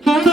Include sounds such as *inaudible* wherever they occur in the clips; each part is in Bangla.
Mm-hmm.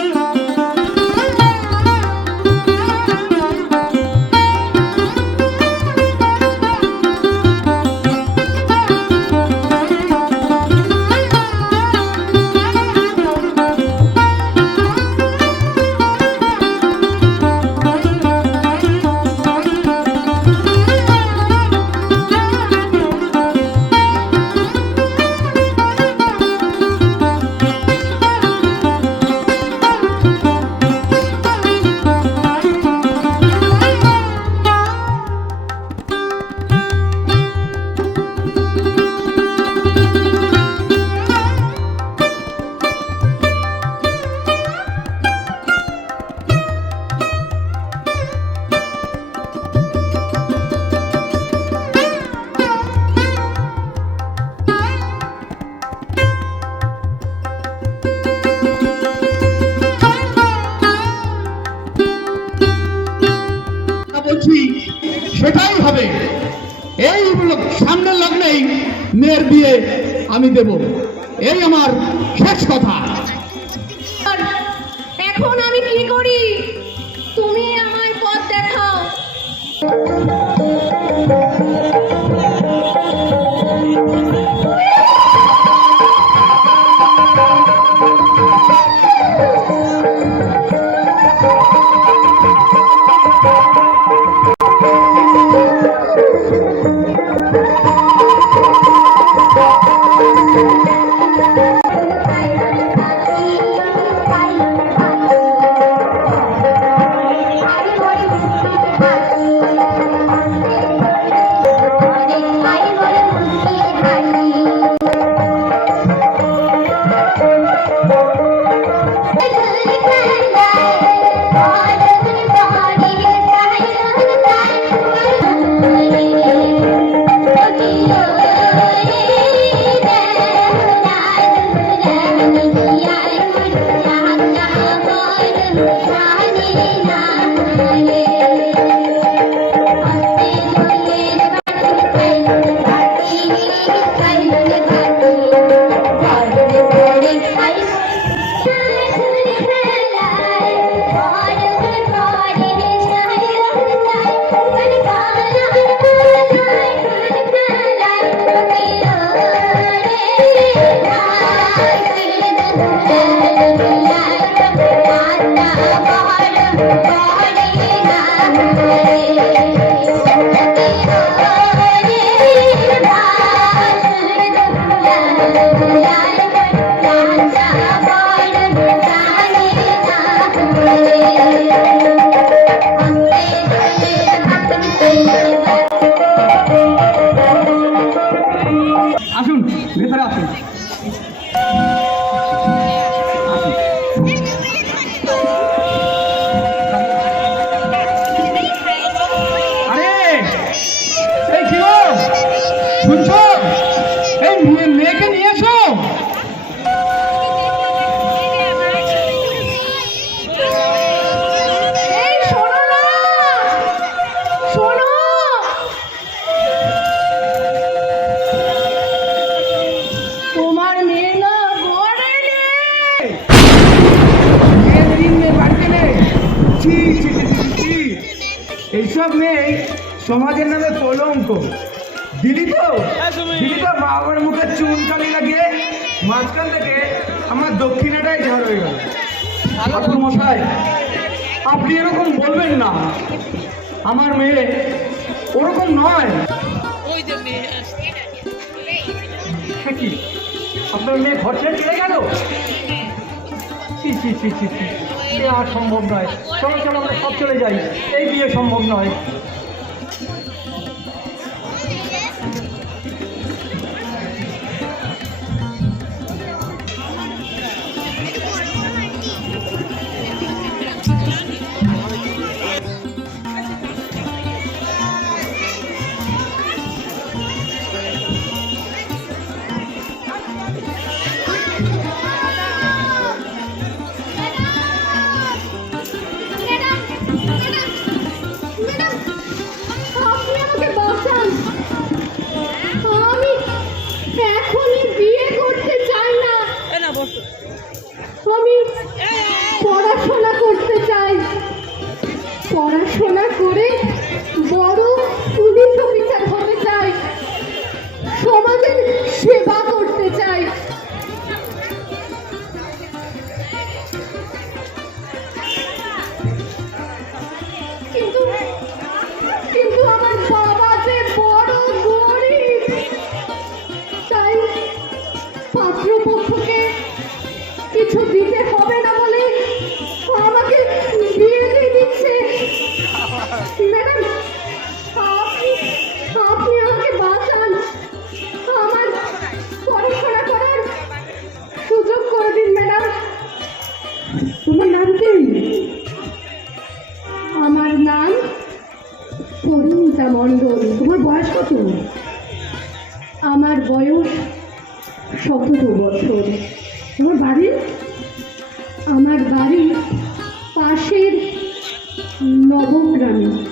বলছি সেটাই হবে। এই সামনের লগ্নেই মেয়ের বিয়ে আমি দেব। এই আমার শেষ কথা। এখন আমি কি করি? তুমি আমায় পথ দেখাও। বাবার মুখে চুন কালি লাগিয়ে মাঝখান থেকে আমার দক্ষিণাটাই ঝাড় হয়ে গেল। ঠাকুর মশাই আপনি এরকম বলবেন না। আমার মেয়ে ওরকম নয়। কি? আপনার মেয়ে ঘর ছেড়ে চলে গেল? ছি ছি ছি ছি ছি। সে আর সম্ভব নয়। চলো চলো আমরা সব চলে যাই। এই বিয়ে সম্ভব নয়। আমি পড়াশোনা করতে চাই। পড়াশোনা বয়স কত? আমার বয়স সতেরো বছর। তোমার বাড়ি? আমার বাড়ি পাশের নবগ্রামে।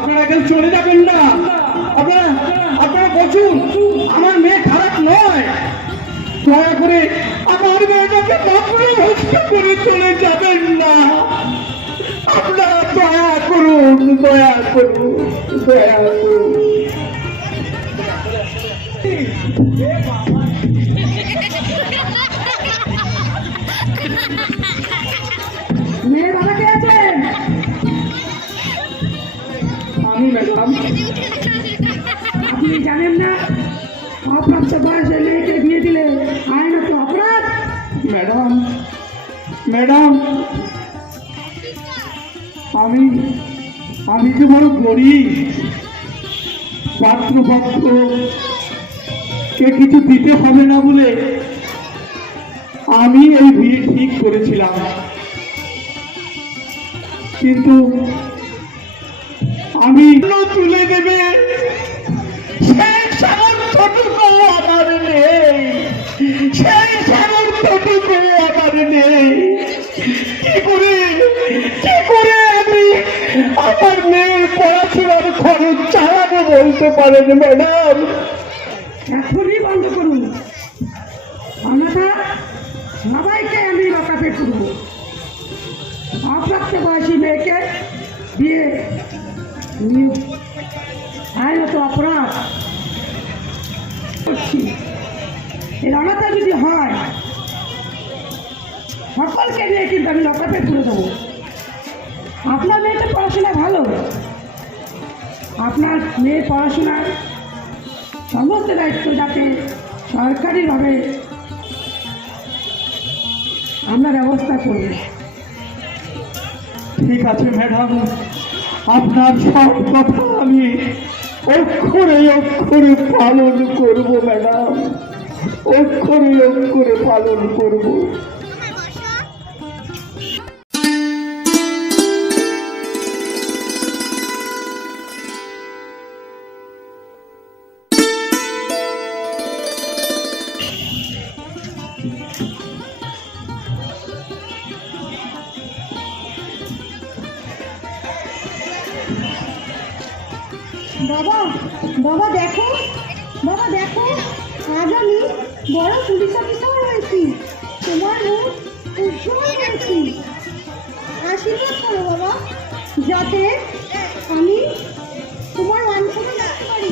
আপনারা কেউ চলে যাবেন না। আপনারা আপনারা বসুন। আমার মেয়ে খারাপ নয়। দয়া করে আমার মেয়েটাকে মাত্র নষ্ট করে চলে যাবেন না। আপনারা দয়া করুন দয়া করুন দয়া করুন। মেয়ের *laughs* জানেন না? অপ্রাপ্ত বয়সে মেয়েকে বিয়ে দিলে আইনত অপরাধ? ম্যাডাম ম্যাডাম, আমি আমি যে বড় গরিব পাত্রপত্র কে কিছু দিতে হবে না বলে আমি এই বিয়ে ঠিক করেছিলাম। কিন্তু আমি তুলে দেবে। সেই সামর্থ্যটুকু আমার নেই। সেই সামর্থ্যটুকু আমার নেই। কি করে কি করে আমি আমার মেয়ের পড়াশোনার খরচ চালাবো বলতে পারেন ম্যাডাম? এখনই বন্ধ করুন। অন্যথা সবাইকে আমি লকাপে করব। অপ্রাপ্ত বয়সী মেয়েকে বিয়ে আইনত অপরাধ। করছি এর অনাথা যদি হয়, সকলকে নিয়ে কিন্তু আমি লকাপে তুলে দেবো। আপনার মেয়েটা পড়াশোনা ভালো? আপনার মেয়ের পড়াশোনার সমস্ত দায়িত্ব যাতে সরকারিভাবে আমরা ব্যবস্থা করব ঠিক আছে, ম্যাডাম। আপনার সব কথা আমি অক্ষরে অক্ষরে পালন করব ম্যাডাম। অক্ষরে অক্ষরে পালন করব। বাবা বাবা দেখো বাবা দেখো, আজ আমি বড় পুলিশ অফিসার হয়েছি। তোমার মুখ হয়েছি আশীর্বাদ করো বাবা, যাতে আমি তোমার মান সম্মান রাখতে পারি।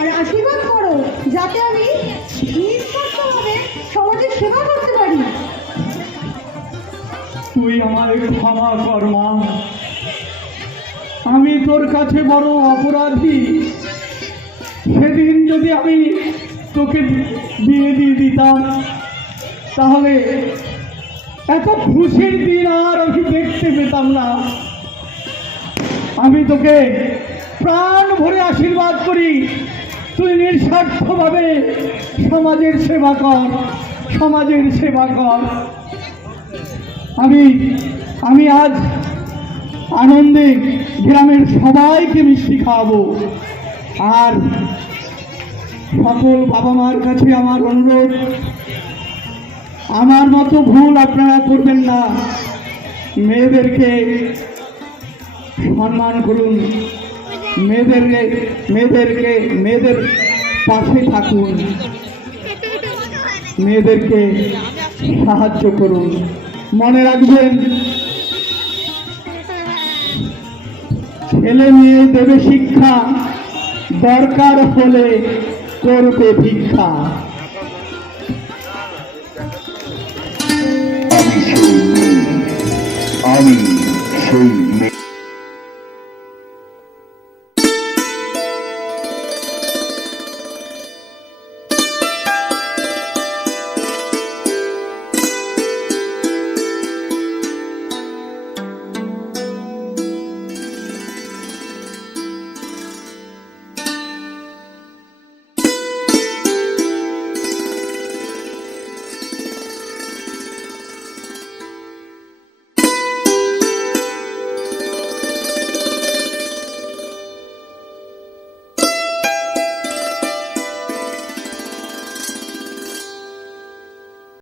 আর আশীর্বাদ করো, যাতে আমি নিঃস্বার্থভাবে সমাজের সেবা করতে পারি। তুই আমার ক্ষমা কর, মা। আমি তোর কাছে বড় অপরাধী। সেদিন যদি আমি তোকে বিয়ে দিয়ে দিতাম, তাহলে এত খুশির দিন আর আমি দেখতে পেতাম না। আমি তোকে প্রাণ ভরে আশীর্বাদ করি। তুই নিঃস্বার্থভাবে সমাজের সেবা কর, সমাজের সেবা কর। আমি আমি আজ আনন্দে গ্রামের সবাইকে মিষ্টি খাওয়াবো আর সকল বাবা মার কাছে আমার অনুরোধ, আমার মতো ভুল আপনারা করবেন না। মেয়েদেরকে সম্মান করুন। মেয়েদেরকে মেয়েদেরকে, মেয়েদের পাশে থাকুন। মেয়েদেরকে সাহায্য করুন। মনে রাখবেন ছেলে মেয়ে দেবে শিক্ষা দরকার হলে করবে ভিক্ষা। আমি সেই